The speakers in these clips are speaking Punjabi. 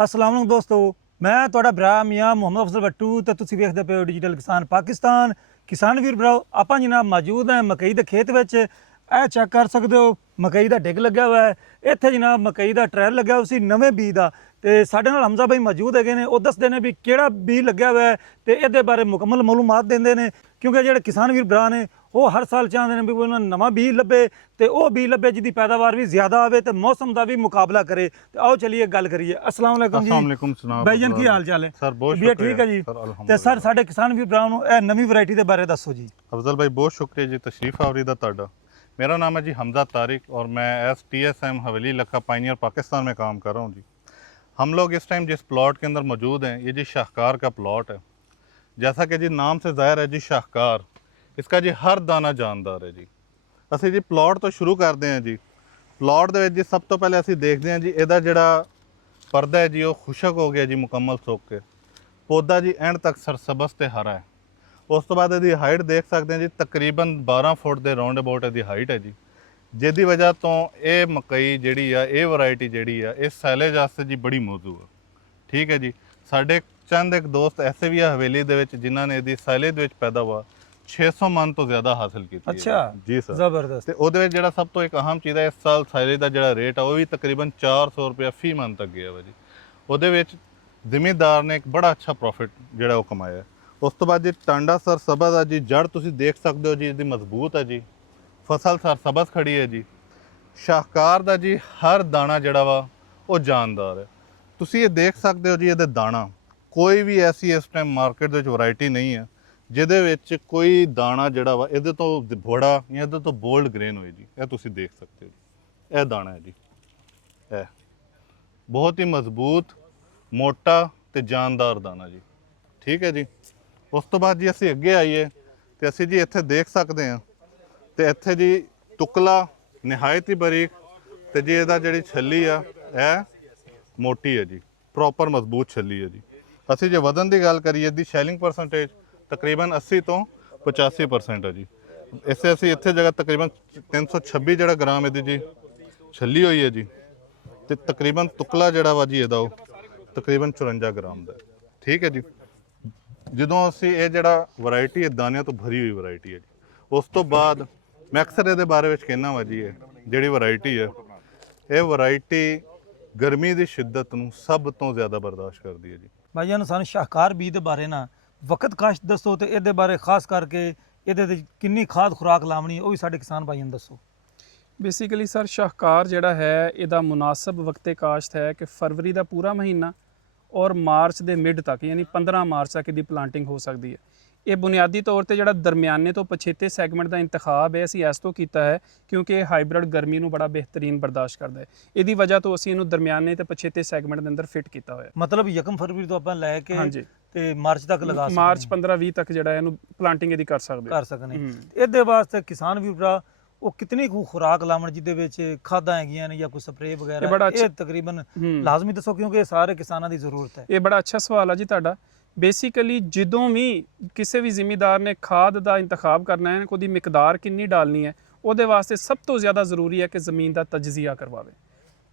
अस्सलाम वालेकुम दोस्तों, मैं ਤੁਹਾਡਾ ਭਰਾ ਮੀਆਂ ਮੁਹੰਮਦ ਅਫਜ਼ਲ ਬੱਟੂ ਤੇ ਤੁਸੀਂ ਵੇਖਦੇ ਪਏ ਹੋ ਡਿਜੀਟਲ ਕਿਸਾਨ ਪਾਕਿਸਤਾਨ। ਕਿਸਾਨ ਵੀਰ ਭਰਾਓ, ਆਪਾਂ ਜਨਾਬ ਮੌਜੂਦ ਹਾਂ ਮਕਈ ਦੇ ਖੇਤ ਵਿੱਚ। ਇਹ ਚੈੱਕ ਕਰ ਸਕਦੇ ਹੋ, ਮਕਈ ਦਾ ਡਿੱਗ ਲੱਗਿਆ ਹੋਇਆ ਹੈ। ਇੱਥੇ ਜਨਾਬ ਮਕਈ ਦਾ ਟ੍ਰਾਇਲ ਲੱਗਿਆ ਹੋਇਆ ਸੀ ਨਵੇਂ ਬੀਜ ਦਾ, ਤੇ ਸਾਡੇ ਨਾਲ ਹਮਜ਼ਾ ਭਾਈ ਮੌਜੂਦ ਹੈਗੇ ਨੇ। ਉਹ ਦੱਸਦੇ ਨੇ ਵੀ ਕਿਹੜਾ ਬੀਜ ਲੱਗਿਆ ਹੋਇਆ ਹੈ ਤੇ ਇਹਦੇ ਬਾਰੇ ਮੁਕੰਮਲ ਮਾਲੂਮਾਤ ਦਿੰਦੇ ਨੇ, ਕਿਉਂਕਿ ਜਿਹੜੇ ਕਿਸਾਨ ਵੀਰ ਭਰਾ ਨੇ ਉਹ ਹਰ ਸਾਲ ਚਾਹੁੰਦੇ ਨੇ ਵੀ ਉਹਨਾਂ ਨੂੰ ਨਵਾਂ ਬੀਜ ਲੱਭੇ ਤੇ ਉਹ ਬੀਜ ਲੱਭੇ ਜਿਹਦੀ ਪੈਦਾਵਾਰ ਵੀ ਜ਼ਿਆਦਾ ਆਵੇ ਤੇ ਮੌਸਮ ਦਾ ਵੀ ਮੁਕਾਬਲਾ करे। तो आओ चलिए गल करिए। अस्सलाम वालेकुम जी भाईजान, की हाल चाल है सर? बहुत शुक्रिया, ठीक है जी। ਤੇ ਸਰ ਸਾਡੇ ਕਿਸਾਨ ਵੀਰ ਭਰਾਵਾਂ ਨੂੰ ਇਹ ਨਵੀਂ ਵੈਰਾਈਟੀ ਦੇ ਬਾਰੇ ਦੱਸੋ ਜੀ। अफजल भाई बहुत शुक्रिया जी तशरीफ़ आवरी दा ताड़ा। मेरा नाम है जी हमजा तारिक और मैं STSM हवेली इलाका पाइनियर पाकिस्तान में काम कर रहा हूँ जी। हम लोग इस टाइम जिस प्लॉट के अंदर मौजूद हैं ये जी शाहकार का प्लॉट है। जैसा कि जी नाम से ज़ाहिर है जी शाहकार, इसका जी हर दाना जानदार है जी। ਅਸੀਂ ਜੀ ਪਲਾਟ ਤੋਂ ਸ਼ੁਰੂ ਕਰਦੇ ਹਾਂ ਜੀ। ਪਲਾਟ ਦੇ ਵਿੱਚ ਜੀ ਸਭ ਤੋਂ ਪਹਿਲੇ ਅਸੀਂ ਦੇਖਦੇ ਹਾਂ ਜੀ ਇਹਦਾ ਜਿਹੜਾ ਪਰਦਾ ਹੈ ਜੀ ਉਹ ਖੁਸ਼ਕ ਹੋ ਗਿਆ ਜੀ, ਮੁਕੰਮਲ ਸੁੱਕ ਕੇ। ਪੌਦਾ ਜੀ ਐਂਡ ਤੱਕ ਸਰਸਬਜ਼ ਤੇ ਹਰਾ ਹੈ। ਉਸ ਤੋਂ ਬਾਅਦ ਇਹਦੀ ਹਾਈਟ ਦੇਖ ਸਕਦੇ ਹਾਂ ਜੀ, ਤਕਰੀਬਨ 12 ਫੁੱਟ ਦੇ ਰਾਉਂਡ ਅਬਾਊਟ ਇਹਦੀ ਹਾਈਟ ਹੈ ਜੀ, ਜਿਹਦੀ ਵਜ੍ਹਾ ਤੋਂ ਇਹ ਮਕਈ ਜਿਹੜੀ ਆ, ਇਹ ਵੈਰਾਈਟੀ ਜਿਹੜੀ ਆ, ਇਹ ਸਾਈਲੇਜ ਵਾਸਤੇ ਜੀ ਬੜੀ ਮੌਜੂ ਆ। ਠੀਕ ਹੈ ਜੀ। ਸਾਡੇ ਚੰਦ ਇੱਕ ਦੋਸਤ ਐਸੇ ਵੀ ਆ ਹਵੇਲੀ ਦੇ ਵਿੱਚ ਜਿਨ੍ਹਾਂ ਨੇ ਇਹਦੀ ਸਾਈਲੇਜ ਦੇ ਵਿੱਚ ਪੈਦਾਵਾਰ 600 ਮਨ ਤੋਂ ਜ਼ਿਆਦਾ ਹਾਸਿਲ ਕੀਤੀ। ਅੱਛਾ ਜੀ ਸਰ, ਜ਼ਬਰਦਸਤ। ਤੇ ਉਹਦੇ ਵਿੱਚ ਜਿਹੜਾ ਸਭ ਤੋਂ ਇੱਕ ਅਹਿਮ ਚੀਜ਼ ਹੈ, ਇਸ ਸਾਲ ਸਾਈਲੇਜ ਦਾ ਜਿਹੜਾ ਰੇਟ ਆ ਉਹ ਵੀ ਤਕਰੀਬਨ 400 ਰੁਪਏ ਫੀ ਮਨ ਤੱਕ ਗਿਆ ਵਾ ਜੀ। ਉਹਦੇ ਵਿੱਚ ਜ਼ਿਮੀਂਦਾਰ ਨੇ ਇੱਕ ਬੜਾ ਅੱਛਾ ਪ੍ਰੋਫਿਟ ਜਿਹੜਾ ਉਹ ਕਮਾਇਆ। ਉਸ ਤੋਂ ਬਾਅਦ ਜੀ ਟਾਂਡਾ ਸਰ ਸਬਜ਼ ਆ ਜੀ, ਜੜ ਤੁਸੀਂ ਦੇਖ ਸਕਦੇ ਹੋ ਜੀ ਇਹਦੀ ਮਜ਼ਬੂਤ ਹੈ ਜੀ। ਫਸਲ ਸਰ ਸਬਜ਼ ਖੜੀ ਹੈ ਜੀ। ਸ਼ਾਹਕਾਰ ਦਾ ਜੀ ਹਰ ਦਾਣਾ ਜਿਹੜਾ ਵਾ ਉਹ ਜਾਨਦਾਰ ਹੈ। ਤੁਸੀਂ ਇਹ ਦੇਖ ਸਕਦੇ ਹੋ ਜੀ, ਇਹਦੇ ਦਾਣਾ ਕੋਈ ਵੀ ਐਸੀ ਇਸ ਟਾਈਮ ਮਾਰਕੀਟ ਦੇ ਵਿੱਚ ਵੈਰਾਈਟੀ ਨਹੀਂ ਹੈ ਜਿਹਦੇ ਵਿੱਚ ਕੋਈ ਦਾਣਾ ਜਿਹੜਾ ਵਾ ਇਹਦੇ ਤੋਂ ਬੜਾ ਜਾਂ ਇਹਦੇ ਤੋਂ ਬੋਲਡ ਗ੍ਰੇਨ ਹੋਏ ਜੀ। ਇਹ ਤੁਸੀਂ ਦੇਖ ਸਕਦੇ ਹੋ ਜੀ, ਇਹ ਦਾਣਾ ਹੈ ਜੀ, ਇਹ ਬਹੁਤ ਹੀ ਮਜ਼ਬੂਤ, ਮੋਟਾ ਤੇ ਜਾਨਦਾਰ ਦਾਣਾ ਜੀ। ਠੀਕ ਹੈ ਜੀ। ਉਸ ਤੋਂ ਬਾਅਦ ਜੀ ਅਸੀਂ ਅੱਗੇ ਆਈਏ ਤੇ ਅਸੀਂ ਜੀ ਇੱਥੇ ਦੇਖ ਸਕਦੇ ਹਾਂ ਤੇ ਇੱਥੇ ਜੀ ਟੁਕਲਾ ਨਿਹਾਇਤ ਹੀ ਬਰੀਕ ਤੇ ਜੀ ਇਹਦਾ ਜਿਹੜੀ ਛੱਲੀ ਆ ਇਹ ਮੋਟੀ ਹੈ ਜੀ, ਪ੍ਰੋਪਰ ਮਜ਼ਬੂਤ ਛੱਲੀ ਹੈ ਜੀ। ਅਸੀਂ ਜੇ ਵਜ਼ਨ ਦੀ ਗੱਲ ਕਰੀਏ ਦੀ ਸ਼ੈਲਿੰਗ ਪਰਸੈਂਟੇਜ ਤਕਰੀਬਨ 80 ਤੋਂ 85% ਹੈ ਜੀ। ਇਸੇ ਅਸੀਂ ਇੱਥੇ ਜਗ੍ਹਾ ਤਕਰੀਬਨ 326 ਜਿਹੜਾ ਗ੍ਰਾਮ ਇਹਦੀ ਜੀ ਛੱਲੀ ਹੋਈ ਹੈ ਜੀ, ਤੇ ਤਕਰੀਬਨ ਟੁਕਲਾ ਜਿਹੜਾ ਵਾ ਜੀ ਇਹਦਾ ਉਹ ਤਕਰੀਬਨ 54 ਗ੍ਰਾਮ ਦਾ। ਠੀਕ ਹੈ ਜੀ। ਜਦੋਂ ਅਸੀਂ ਇਹ ਜਿਹੜਾ ਵੈਰਾਈਟੀ ਹੈ ਦਾਣਿਆਂ ਤੋਂ ਭਰੀ ਹੋਈ ਵੈਰਾਈਟੀ ਹੈ ਜੀ, ਉਸ ਤੋਂ ਬਾਅਦ ਮੈਂ ਅਕਸਰ ਇਹਦੇ ਬਾਰੇ ਵਿੱਚ ਕਹਿਣਾ ਵਾ ਜੀ, ਇਹ ਜਿਹੜੀ ਵੈਰਾਈਟੀ ਹੈ ਇਹ ਵੈਰਾਈਟੀ ਗਰਮੀ ਦੀ ਸ਼ਿੱਦਤ ਨੂੰ ਸਭ ਤੋਂ ਜ਼ਿਆਦਾ ਬਰਦਾਸ਼ਤ ਕਰਦੀ ਹੈ ਜੀ। ਭਾਈਜਾਨ ਸਾਨੂੰ ਸ਼ਾਹਕਾਰ ਬੀਜ ਦੇ ਬਾਰੇ ਨਾ ਵਕਤ ਕਾਸ਼ ਦੱਸੋ ਤੇ ਇਹਦੇ ਬਾਰੇ ਖਾਸ ਕਰਕੇ ਇਹਦੇ ਤੇ ਕਿੰਨੀ ਖਾਦ ਖੁਰਾਕ ਲਾਵਣੀ ਉਹ ਵੀ ਸਾਡੇ ਕਿਸਾਨ ਭਾਈਆਂ ਨੂੰ ਦੱਸੋ। ਬੇਸਿਕਲੀ ਸਰ ਸ਼ਾਹਕਾਰ ਜਿਹੜਾ ਹੈ ਇਹਦਾ ਮੁਨਾਸਬ ਵਕਤੇ ਕਾਸ਼ਤ ਹੈ ਕਿ ਫਰਵਰੀ ਦਾ ਪੂਰਾ ਮਹੀਨਾ ਔਰ ਮਾਰਚ ਦੇ ਮਿਡ ਤੱਕ, ਯਾਨੀ 15 ਮਾਰਚ ਤੱਕ ਇਹਦੀ ਪਲਾਂਟਿੰਗ ਹੋ ਸਕਦੀ ਹੈ। ਇਹ ਬੁਨਿਆਦੀ ਤੌਰ ਤੇ ਜਿਹੜਾ ਦਰਮਿਆਨੇ ਤੋਂ ਪਛੇਤੇ ਸੈਗਮੈਂਟ ਦਾ ਇੰਤਖਾਬ ਹੈ ਅਸੀਂ ਇਸ ਤੋਂ ਕੀਤਾ ਹੈ ਕਿਉਂਕਿ ਇਹ ਹਾਈਬ੍ਰਿਡ ਗਰਮੀ ਨੂੰ ਬੜਾ ਬਿਹਤਰੀਨ ਬਰਦਾਸ਼ਤ ਕਰਦਾ ਹੈ। ਇਹਦੀ ਵਜ੍ਹਾ ਤੋਂ ਅਸੀਂ ਇਹਨੂੰ ਦਰਮਿਆਨੇ ਤੇ ਪਛੇਤੇ ਸੈਗਮੈਂਟ ਦੇ ਅੰਦਰ ਫਿੱਟ ਕੀਤਾ ਹੋਇਆ। ਮਤਲਬ 1 ਫਰਵਰੀ ਤੋਂ ਆਪਾਂ ਲੈ ਕੇ ਹਾਂਜੀ ਤੇ ਮਾਰਚ ਤੱਕ ਲਗਾ ਸਕਦੇ, ਮਾਰਚ 15-20 ਤੱਕ ਜਿਹੜਾ ਇਹਨੂੰ ਪਲਾਂਟਿੰਗ ਇਹਦੀ ਕਰ ਸਕਦੇ। ਇਹਦੇ ਵਾਸਤੇ ਕਿਸਾਨ ਵੀਰ ਭਰਾ ਉਹ ਕਿਤਨੀ ਕੁ ਖੁਰਾਕ ਲਾਵਣ ਜਿਹਦੇ ਵਿੱਚ ਖਾਦਾਂ ਹੈਗੀਆਂ ਨੇ ਜਾਂ ਕੋਈ ਸਪਰੇ ਵਗੈਰਾ, ਇਹ ਤਕਰੀਬਨ ਲਾਜ਼ਮੀ ਦੱਸੋ ਕਿਉਂਕਿ ਇਹ ਸਾਰੇ ਕਿਸਾਨਾਂ ਦੀ ਜ਼ਰੂਰਤ ਹੈ। ਇਹ ਬੜਾ ਅੱਛਾ ਸਵਾਲ ਆ ਜੀ ਤੁਹਾਡਾ। ਬੇਸਿਕਲੀ ਜਦੋਂ ਵੀ ਕਿਸੇ ਵੀ ਜ਼ਿਮੀਂਦਾਰ ਨੇ ਖਾਦ ਦਾ ਇੰਤਖਾਬ ਕਰਨਾ ਹੈ, ਉਹਦੀ ਮਿਕਦਾਰ ਕਿੰਨੀ ਡਾਲਣੀ ਹੈ, ਉਹਦੇ ਵਾਸਤੇ ਸਭ ਤੋਂ ਜ਼ਿਆਦਾ ਜ਼ਰੂਰੀ ਹੈ ਕਿ ਜ਼ਮੀਨ ਦਾ ਤਜਜ਼ੀਆ ਕਰਵਾਵੇ।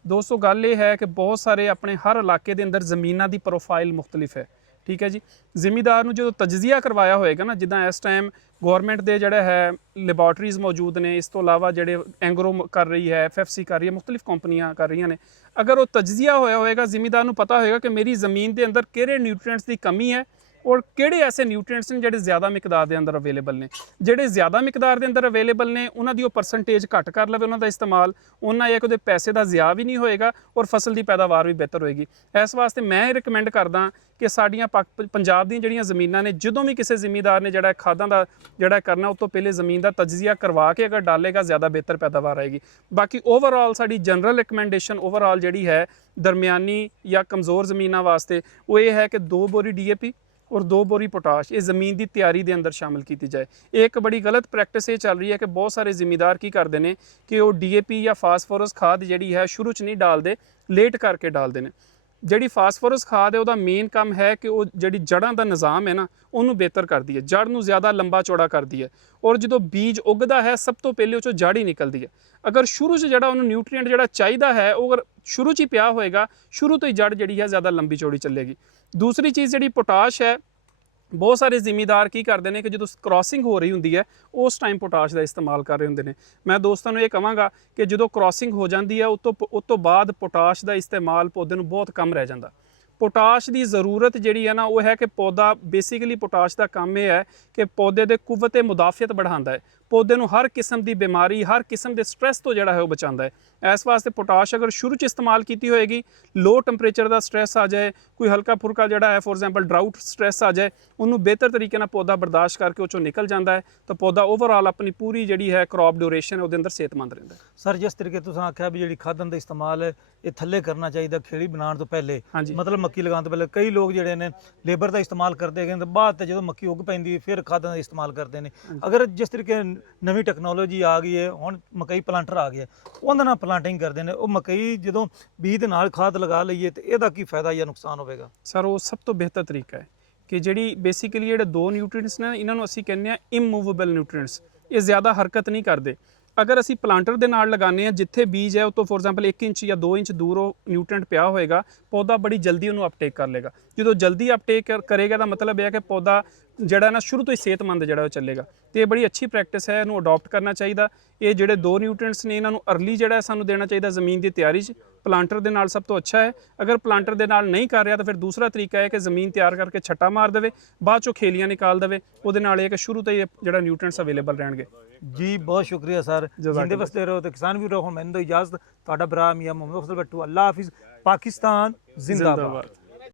ਦੋਸਤੋ ਗੱਲ ਇਹ ਹੈ ਕਿ ਬਹੁਤ ਸਾਰੇ ਆਪਣੇ ਹਰ ਇਲਾਕੇ ਦੇ ਅੰਦਰ ਜ਼ਮੀਨਾਂ ਦੀ ਪ੍ਰੋਫਾਈਲ ਮੁਖਤਲਿਫ ਹੈ। ਠੀਕ ਹੈ ਜੀ। ਜ਼ਿਮੀਂਦਾਰ ਨੂੰ ਜਦੋਂ ਤਜਜ਼ੀਆ ਕਰਵਾਇਆ ਹੋਏਗਾ ਨਾ, ਜਿੱਦਾਂ ਇਸ ਟਾਈਮ ਗੌਰਮੈਂਟ ਦੇ ਜਿਹੜੇ ਹੈ ਲੈਬੋਰਟਰੀਜ਼ ਮੌਜੂਦ ਨੇ, ਇਸ ਤੋਂ ਇਲਾਵਾ ਜਿਹੜੇ ਐਂਗਰੋ ਕਰ ਰਹੀ ਹੈ, FFC ਕਰ ਰਹੀ ਹੈ, ਮੁਖਤਲਿਫ ਕੰਪਨੀਆਂ ਕਰ ਰਹੀਆਂ ਨੇ, ਅਗਰ ਉਹ ਤਜਜ਼ੀਆ ਹੋਇਆ ਹੋਏਗਾ, ਜ਼ਿਮੀਂਦਾਰ ਨੂੰ ਪਤਾ ਹੋਏਗਾ ਕਿ ਮੇਰੀ ਜ਼ਮੀਨ ਦੇ ਅੰਦਰ ਕਿਹੜੇ ਨਿਊਟ੍ਰੀਐਂਟਸ ਦੀ ਕਮੀ ਹੈ ਔਰ ਕਿਹੜੇ ਐਸੇ ਨਿਊਟ੍ਰੀਐਂਟਸ ਨੇ ਜਿਹੜੇ ਜ਼ਿਆਦਾ ਮਿਕਦਾਰ ਦੇ ਅੰਦਰ ਅਵੇਲੇਬਲ ਨੇ। ਜਿਹੜੇ ਜ਼ਿਆਦਾ ਮਿਕਦਾਰ ਦੇ ਅੰਦਰ ਅਵੇਲੇਬਲ ਨੇ ਉਹਨਾਂ ਦੀ ਉਹ ਪਰਸੈਂਟੇਜ ਘੱਟ ਕਰ ਲਵੇ ਉਹਨਾਂ ਦਾ ਇਸਤੇਮਾਲ, ਉਹਨਾਂ ਇਹ ਕਿ ਉਹਦੇ ਪੈਸੇ ਦਾ ਜ਼ਿਆ ਵੀ ਨਹੀਂ ਹੋਏਗਾ ਔਰ ਫਸਲ ਦੀ ਪੈਦਾਵਾਰ ਵੀ ਬਿਹਤਰ ਹੋਏਗੀ। ਇਸ ਵਾਸਤੇ ਮੈਂ ਇਹ ਰਿਕਮੈਂਡ ਕਰਦਾ ਕਿ ਸਾਡੀਆਂ ਪੰਜਾਬ ਦੀਆਂ ਜਿਹੜੀਆਂ ਜ਼ਮੀਨਾਂ ਨੇ, ਜਦੋਂ ਵੀ ਕਿਸੇ ਜ਼ਿਮੀਂਦਾਰ ਨੇ ਜਿਹੜਾ ਖਾਦਾਂ ਦਾ ਜਿਹੜਾ ਕਰਨਾ, ਉਸ ਤੋਂ ਪਹਿਲੇ ਜ਼ਮੀਨ ਦਾ ਤਜਜ਼ੀਆ ਕਰਵਾ ਕੇ ਅਗਰ ਡਾਲੇਗਾ ਜ਼ਿਆਦਾ ਬਿਹਤਰ ਪੈਦਾਵਾਰ ਆਏਗੀ। ਬਾਕੀ ਓਵਰਆਲ ਸਾਡੀ ਜਨਰਲ ਰਿਕਮੈਂਡੇਸ਼ਨ ਓਵਰਆਲ ਜਿਹੜੀ ਹੈ ਦਰਮਿਆਨੀ ਜਾਂ ਕਮਜ਼ੋਰ ਜ਼ਮੀਨਾਂ ਵਾਸਤੇ ਉਹ ਇਹ ਹੈ ਕਿ 2 ਬੋਰੀ DAP ਔਰ 2 ਬੋਰੀ ਪੋਟਾਸ਼ ਇਹ ਜ਼ਮੀਨ ਦੀ ਤਿਆਰੀ ਦੇ ਅੰਦਰ ਸ਼ਾਮਿਲ ਕੀਤੀ ਜਾਏ। ਇਹ ਇੱਕ ਬੜੀ ਗਲਤ ਪ੍ਰੈਕਟਿਸ ਇਹ ਚੱਲ ਰਹੀ ਹੈ ਕਿ ਬਹੁਤ ਸਾਰੇ ਜ਼ਿਮੀਂਦਾਰ ਕੀ ਕਰਦੇ ਨੇ ਕਿ ਉਹ DAP ਜਾਂ ਫਾਸਫੋਰਸ ਖਾਦ ਜਿਹੜੀ ਹੈ ਸ਼ੁਰੂ 'ਚ ਨਹੀਂ ਡਾਲਦੇ, ਲੇਟ ਕਰਕੇ ਡਾਲਦੇ ਨੇ। ਜਿਹੜੀ ਫਾਸਫੋਰਸ ਖਾਦ ਹੈ ਉਹਦਾ ਮੇਨ ਕੰਮ ਹੈ ਕਿ ਉਹ ਜਿਹੜੀ ਜੜ੍ਹਾਂ ਦਾ ਨਿਜ਼ਾਮ ਹੈ ਨਾ ਉਹਨੂੰ ਬਿਹਤਰ ਕਰਦੀ ਹੈ, ਜੜ੍ਹ ਨੂੰ ਜ਼ਿਆਦਾ ਲੰਬਾ ਚੌੜਾ ਕਰਦੀ ਹੈ। ਔਰ ਜਦੋਂ ਬੀਜ ਉੱਗਦਾ ਹੈ ਸਭ ਤੋਂ ਪਹਿਲੇ ਉਹ 'ਚੋਂ ਜੜ੍ਹ ਹੀ ਨਿਕਲਦੀ ਹੈ। ਅਗਰ ਸ਼ੁਰੂ 'ਚ ਜਿਹੜਾ ਉਹਨੂੰ ਨਿਊਟਰੀਐਂਟ ਜਿਹੜਾ ਚਾਹੀਦਾ ਹੈ ਉਹ ਅਗਰ ਸ਼ੁਰੂ 'ਚ ਹੀ ਪਿਆ ਹੋਏਗਾ, ਸ਼ੁਰੂ ਤੋਂ ਹੀ ਜੜ੍ਹ ਜਿਹੜੀ ਹੈ ਜ਼ਿਆਦਾ ਲੰਬੀ ਚੌੜੀ ਚੱਲੇਗੀ। ਦੂਸਰੀ ਚੀਜ਼ ਜਿਹੜੀ ਪੋਟਾਸ਼ ਹੈ, ਬਹੁਤ ਸਾਰੇ ਜ਼ਿਮੀਂਦਾਰ ਕੀ ਕਰਦੇ ਨੇ ਕਿ ਜਦੋਂ ਕ੍ਰਾਸਿੰਗ ਹੋ ਰਹੀ ਹੁੰਦੀ ਹੈ ਉਸ ਟਾਈਮ ਪੋਟਾਸ਼ ਦਾ ਇਸਤੇਮਾਲ ਕਰ ਰਹੇ ਹੁੰਦੇ ਨੇ। ਮੈਂ ਦੋਸਤਾਂ ਨੂੰ ਇਹ ਕਹਾਂਗਾ ਕਿ ਜਦੋਂ ਕ੍ਰਾਸਿੰਗ ਹੋ ਜਾਂਦੀ ਹੈ ਉਸ ਤੋਂ ਬਾਅਦ ਪੋਟਾਸ਼ ਦਾ ਇਸਤੇਮਾਲ ਪੌਦੇ ਨੂੰ ਬਹੁਤ ਕਮ ਰਹਿ ਜਾਂਦਾ। ਪੋਟਾਸ਼ ਦੀ ਜ਼ਰੂਰਤ ਜਿਹੜੀ ਹੈ ਨਾ ਉਹ ਹੈ ਕਿ ਪੌਦਾ ਬੇਸਿਕਲੀ ਪੋਟਾਸ਼ ਦਾ ਕੰਮ ਇਹ ਹੈ ਕਿ ਪੌਦੇ ਦੇ ਕੁਵਤ ਮੁਦਾਫਿਅਤ बढ़ाਉਂਦਾ ਹੈ, ਪੌਦੇ ਨੂੰ ਹਰ ਕਿਸਮ ਦੀ ਬਿਮਾਰੀ, ਹਰ ਕਿਸਮ ਦੇ ਸਟ੍ਰੈਸ ਤੋਂ ਜਿਹੜਾ ਹੈ ਉਹ ਬਚਾਉਂਦਾ ਹੈ। ਇਸ ਵਾਸਤੇ ਪੋਟਾਸ਼ ਅਗਰ ਸ਼ੁਰੂ 'ਚ ਇਸਤੇਮਾਲ ਕੀਤੀ ਹੋਏਗੀ, ਲੋ ਟੈਂਪਰੇਚਰ ਦਾ ਸਟ੍ਰੈਸ ਆ ਜਾਏ, ਕੋਈ ਹਲਕਾ ਫੁਲਕਾ ਜਿਹੜਾ ਹੈ ਫੋਰ ਐਗਜ਼ਾਮਪਲ ਡਰਾਊਟ ਸਟ੍ਰੈਸ ਆ ਜਾਏ, ਉਹਨੂੰ ਬਿਹਤਰ ਤਰੀਕੇ ਨਾਲ ਪੌਦਾ ਬਰਦਾਸ਼ਤ ਕਰਕੇ ਉਹ 'ਚੋਂ ਨਿਕਲ ਜਾਂਦਾ ਹੈ ਤਾਂ ਪੌਦਾ ਓਵਰਆਲ ਆਪਣੀ ਪੂਰੀ ਜਿਹੜੀ ਹੈ ਕ੍ਰੌਪ ਡਿਊਰੇਸ਼ਨ ਉਹਦੇ ਅੰਦਰ ਸਿਹਤਮੰਦ ਰਹਿੰਦਾ ਹੈ। ਸਰ ਜਿਸ ਤਰੀਕੇ ਤੁਸੀਂ ਆਖਿਆ ਵੀ ਜਿਹੜੀ ਖਾਦਾਂ ਦਾ ਇਸਤੇਮਾਲ ਹੈ ਇਹ ਥੱਲੇ ਕਰਨਾ ਚਾਹੀਦਾ ਖੇੜੀ ਬਣਾਉਣ ਤੋਂ ਪਹਿਲੇ, ਹਾਂਜੀ। ਮਤਲਬ ਮੱਕੀ ਲਗਾਉਣ ਤੋਂ ਪਹਿਲੇ। ਕਈ ਲੋਕ ਜਿਹੜੇ ਨੇ ਲੇਬਰ ਦਾ ਇਸਤੇਮਾਲ ਕਰਦੇ ਹੈਗੇ ਤੇ ਬਾਅਦ ਤੇ ਜਦੋਂ ਮੱਕੀ ਉੱਗ ਪੈਂਦੀ ਹੈ ਫਿਰ ਖਾਦਾਂ ਦਾ ਇਸਤੇਮਾਲ ਕਰਦੇ ਨੇ। ਅਗਰ ਜਿਸ ਤਰੀਕੇ ਨਵੀਂ ਟੈਕਨੋਲੋਜੀ ਆ ਗਈ ਹੈ, ਹੁਣ ਮਕਈ ਪਲਾਂਟਰ ਆ ਗਿਆ, ਉਹਦੇ ਨਾਲ ਪਲਾਂਟਿੰਗ ਕਰਦੇ ਨੇ, ਉਹ ਮਕਈ ਜਦੋਂ ਬੀਜ ਦੇ ਨਾਲ ਖਾਦ ਲਗਾ ਲਈਏ ਤੇ ਇਹਦਾ ਕੀ ਫਾਇਦਾ ਜਾਂ ਨੁਕਸਾਨ ਹੋਵੇਗਾ? ਸਰ ਉਹ ਸਭ ਤੋਂ ਬਿਹਤਰ ਤਰੀਕਾ ਹੈ ਕਿ ਜਿਹੜੀ ਬੇਸਿਕਲੀ ਜਿਹੜੇ ਦੋ ਨਿਊਟ੍ਰੀਐਂਟਸ ਨੇ ਇਹਨਾਂ ਨੂੰ ਅਸੀਂ ਕਹਿੰਦੇ ਆ ਇਮੂਵੇਬਲ ਨਿਊਟ੍ਰੀਐਂਟਸ, ਇਹ ਜ਼ਿਆਦਾ ਹਰਕਤ ਨਹੀਂ ਕਰਦੇ। ਅਗਰ ਅਸੀਂ ਪਲਾਂਟਰ ਦੇ ਨਾਲ ਲਗਾਉਂਦੇ ਹਾਂ, ਜਿੱਥੇ ਬੀਜ ਹੈ ਉਹ ਤੋਂ ਫੋਰ ਐਗਜ਼ਾਮਪਲ 1 ਇੰਚ ਜਾਂ 2 ਇੰਚ ਦੂਰ ਉਹ ਨਿਊਟ੍ਰੀਐਂਟ ਪਿਆ ਹੋਏਗਾ, ਪੌਦਾ ਬੜੀ ਜਲਦੀ ਉਹਨੂੰ ਅਪਟੇਕ ਕਰ ਲੇਗਾ। ਜਦੋਂ ਜਲਦੀ ਅਪਟੇਕ ਕਰੇਗਾ ਤਾਂ ਮਤਲਬ ਇਹ ਹੈ ਕਿ ਪੌਦਾ ਜਿਹੜਾ ਨਾ ਸ਼ੁਰੂ ਤੋਂ ਹੀ ਸਿਹਤਮੰਦ ਜਿਹੜਾ ਉਹ ਚੱਲੇਗਾ। ਤੇ ਇਹ ਬੜੀ ਅੱਛੀ ਪ੍ਰੈਕਟਿਸ ਹੈ, ਇਹਨੂੰ ਅਡਾਪਟ ਕਰਨਾ ਚਾਹੀਦਾ। ਇਹ ਜਿਹੜੇ ਦੋ ਨਿਊਟ੍ਰੀਐਂਟਸ ਨੇ ਇਹਨਾਂ ਨੂੰ ਅਰਲੀ ਜਿਹੜਾ ਸਾਨੂੰ ਦੇਣਾ ਚਾਹੀਦਾ ਜ਼ਮੀਨ ਦੀ ਤਿਆਰੀ 'ਚ। ਪਲਾਂਟਰ ਦੇ ਨਾਲ ਸਭ ਤੋਂ ਅੱਛਾ ਹੈ। ਅਗਰ ਪਲਾਂਟਰ ਦੇ ਨਾਲ ਨਹੀਂ ਕਰ ਰਿਹਾ ਤਾਂ ਫਿਰ ਦੂਸਰਾ ਤਰੀਕਾ ਹੈ ਕਿ ਜ਼ਮੀਨ ਤਿਆਰ ਕਰਕੇ ਛੱਟਾ ਮਾਰ ਦੇਵੇ, ਬਾਅਦ 'ਚੋਂ ਖੇਲੀਆਂ ਨਿਕਾਲ ਦੇਵੇ। ਉਹਦੇ ਨਾਲ ਇਹ ਕਿ ਸ਼ੁਰੂ ਤੋਂ ਹੀ ਜਿਹੜਾ ਨਿਊਟ੍ਰੀਐਂਟਸ ਅਵੇਲੇਬਲ ਰਹਿਣਗੇ। ਜੀ ਬਹੁਤ ਸ਼ੁਕਰੀਆ ਸਰ, ਜਿੰਦੇ ਵਸਦੇ ਰਹੋ ਤੇ ਕਿਸਾਨ ਵੀ ਰਹੋ। ਹੁਣ ਮੈਨੂੰ ਦਿਓ ਇਜਾਜ਼ਤ, ਤੁਹਾਡਾ ਭਰਾ ਮੀਆਂ ਮੁਹੰਮਦ ਅਫਜ਼ਲ ਬੱਟੂ। ਅੱਲਾ ਹਾਫਿਜ਼। ਪਾਕਿਸਤਾਨ ਜ਼ਿੰਦਾਬਾਦ।